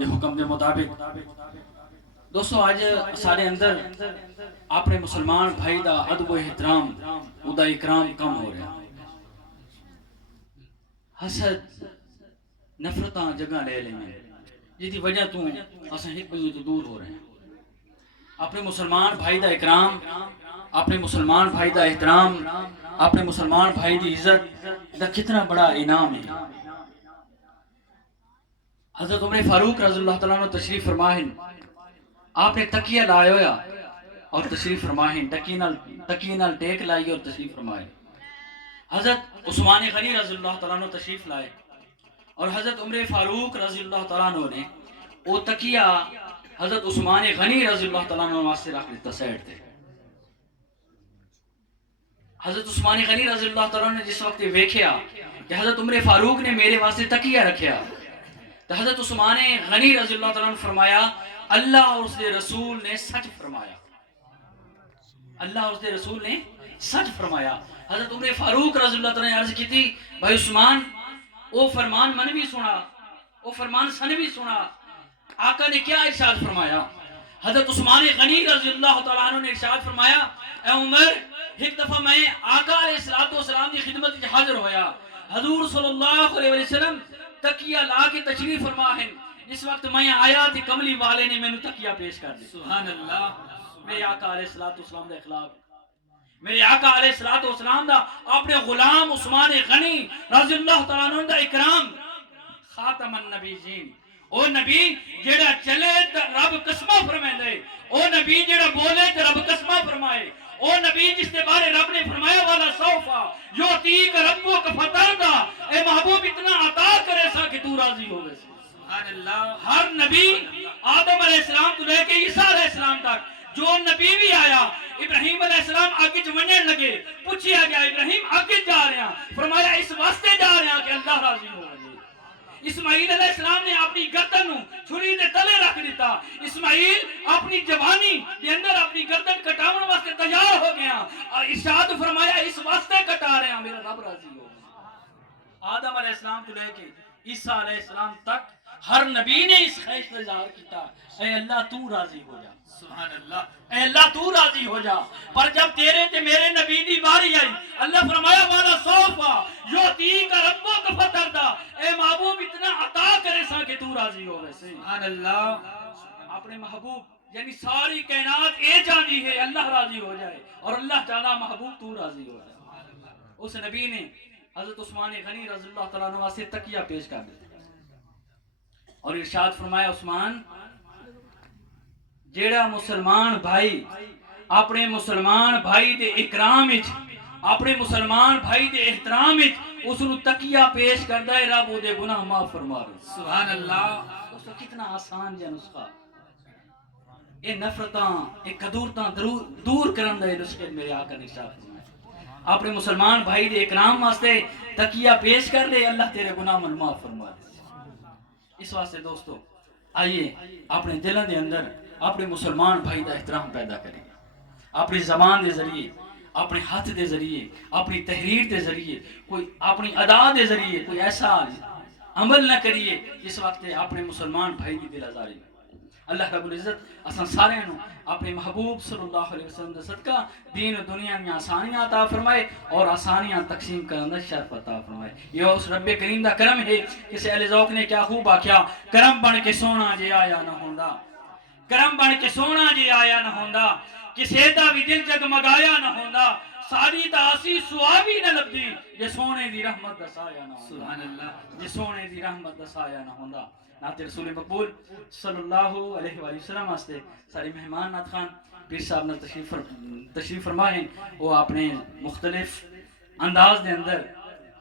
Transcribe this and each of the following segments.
دے حکم دے مطابق دوستو آج سارے اندر اپنے مسلمان بھائی دا ادب و احترام ادا اکرام کم ہو رہا حسد نفرتاں جگہ لے لیں جی دی وجہ تو اساں ایک دوسرے تو دور ہو رہے ہیں اپنے مسلمان بھائی دا اکرام اپنے مسلمان بھائی دا احترام اپنے مسلمان بھائی دی عزت دا کتنا بڑا انعام ہے حضرت عمر فاروق رضی اللہ تعالیٰ عنہ تشریف فرمائیں آپ نے تکیہ لائے ہویا اور تشریف فرمائیں تکیہ نال ٹیک لائی اور تشریف فرمائیں حضرت عثمان غنی رضی اللہ تعالیٰ عنہ تشریف لائے اور حضرت عمر فاروق رضی اللہ تعالیٰ عنہ نے وہ تکیہ حضرت عثمان غنی رضی اللہ تعالیٰ عنہ واسطے رکھ لیتا سیڈ تے حضرت عثمان غنی رضی اللہ تعالیٰ عنہ نے جس وقت ویکھیا کہ حضرت عمر فاروق نے میرے واسطے تکیہ رکھیا تو حضرت عثمان غنی رضی اللہ تعالیٰ عنہ نے فرمایا اللہ اور اس دے رسول نے سچ فرمایا اللہ اور اس دے رسول نے سچ فرمایا حضرت عمر فاروق رضی اللہ تعالیٰ نے عرض کی تھی بھائی عثمان او فرمان من بھی سنا او فرمان سن بھی سنا آقا نے کیا ارشاد فرمایا حضرت عثمان غنی رضی اللہ تعالیٰ عنہ نے ارشاد فرمایا اے عمر ایک دفعہ میں آقا علیہ السلام کی خدمت میں حاضر ہویا حضور صلی اللہ علیہ وسلم تکیہ لا کے تشریف فرما ہے اس وقت میں آیات کملی والے نے میں نے تکیہ پیش کر دی سبحان اللہ میرے آقا علیہ السلام دا اخلاق میرے آقا علیہ السلام دا اپنے غلام عثمان غنی رضی اللہ تعالیٰ عنہ دا اکرام خاتم النبیین او نبی جیڑا چلے رب قسمہ فرمائے دے او نبی جیڑا بولے تے رب قسمہ فرمائے او نبی جس کے بارے رب نے فرمایا والا صوفہ یعطیک ربک فترضی اے محبوب اتنا عطا کرے سا کہ تو راضی ہوئے سبحان اللہ ہر نبی آدم علیہ السلام تو لے کے عیسیٰ علیہ السلام تک جو نبی بھی آیا ابراہیم علیہ السلام آگے جمنے لگے پوچھیا گیا ابراہیم آگے جا رہے ہیں فرمایا اس واسطے جا رہے ہیں کہ اللہ راضی ہو رہے اسماعیل علیہ السلام نے اپنی گردن چھری دے تلے رکھ دیتا اسماعیل اپنی جوانی دے اندر اپنی گردن کٹاون واسطے تیار ہو گیا ارشاد فرمایا اس واسطے کٹا رہے ہیں میرا رب راضی ہو آدم علیہ السلام تو لے کے عیسیٰ علیہ السلام تک ہر نبی نے اس خواہش کا اظہار کیتا اے اللہ تو راضی ہو جا سبحان اللہ اے اللہ تو راضی ہو جا پر جب تیرے تے میرے نبی دی باری آئی اللہ فرمایا والا صوفہ یعطیک ربک فترضی اے محبوب اتنا عطا کرے سا کہ تو راضی ہو ویسے سبحان اللہ اپنے محبوب یعنی ساری کائنات اے چاہتی ہے اللہ راضی ہو جائے اور اللہ چاہتا محبوب تو راضی ہو جائے اس نبی نے حضرت عثمان غنی رضی اللہ تعالیٰ عنہ سے تکیہ پیش کر دیا اور ارشاد فرمایا عثمان جیڑا مسلمان بھائی اپنے مسلمان بھائی دے اکرام وچ اپنے مسلمان بھائی دے احترام وچ اس نو تکیہ پیش کردا ہے رب او دے گناہ معاف فرما دے سبحان اللہ دوستو کتنا آسان جا نسخہ اے نفرتاں اے قدورتاں دور کرن دا نسخہ میرے آقا نے ارشاد فرمایا اپنے مسلمان بھائی دے اکرام واسطے تکیہ پیش کر دے اللہ تیرے گناہ معاف فرما دے اس واسطے دوستو آئیے اپنے دلوں دے اندر اپنے مسلمان بھائی دا احترام پیدا کریں اپنی زبان دے ذریعے اپنے ہاتھ دے ذریعے اپنی تحریر دے ذریعے کوئی اپنی ادا دے ذریعے کوئی ایسا عمل نہ کریے جس وقت اپنے مسلمان بھائی دی دل آزاری اللہ رب العزت اساں سارے نو اپنے محبوب صلی اللہ علیہ وسلم دا صدقہ دین و دنیا میں آسانیاں عطا فرمائے اور آسانیاں تقسیم کرنے دا شرف عطا فرمائے یہ اس رب کریم دا کرم ہے کسی اہل ذوق نے کیا خوب آکھیا کرم بن کے سونا جے آیا نہ ہوندا کرم بن کے سونا جے آیا نہ ہوندا کسے دا بھی دل جگمگایا نہ ہوندا ساری داسی سوابی نہ لبدی جے سونے دی رحمت دسایا نہ ہوندا سبحان اللہ جے سونے دی رحمت دسایا نہ ہوندا نعت رسول مقبول صلی اللہ علیہ وآلہ وسلم واسطے سارے مہمان نعت خان پیر صاحب نے تشریف فرمائیں وہ اپنے مختلف انداز دے اندر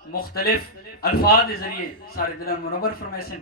مختلف الفاظ دے ذریعے سارے دلوں منور فرمائے سن